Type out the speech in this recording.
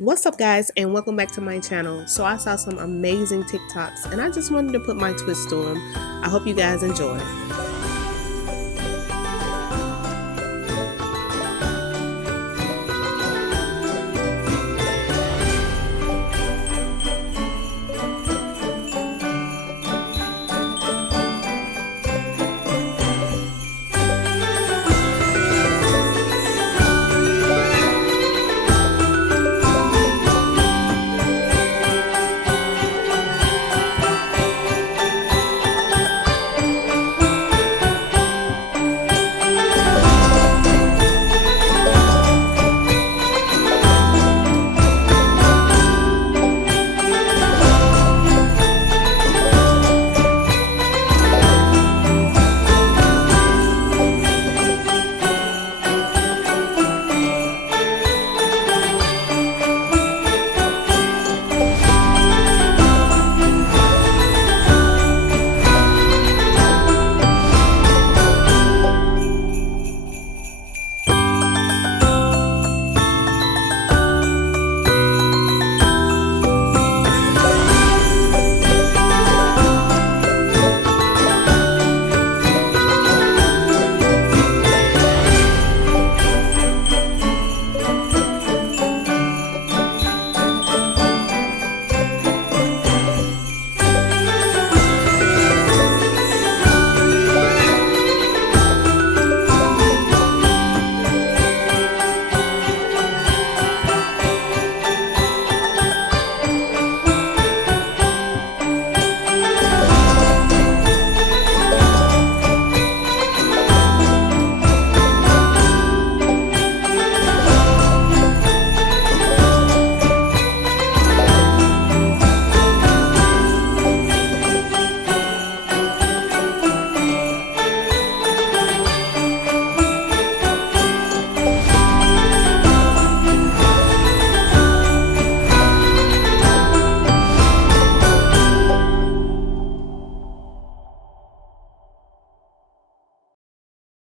What's up, guys, and welcome back to my channel. So I saw some amazing TikToks and I just wanted to put my twist to them. I hope you guys enjoy.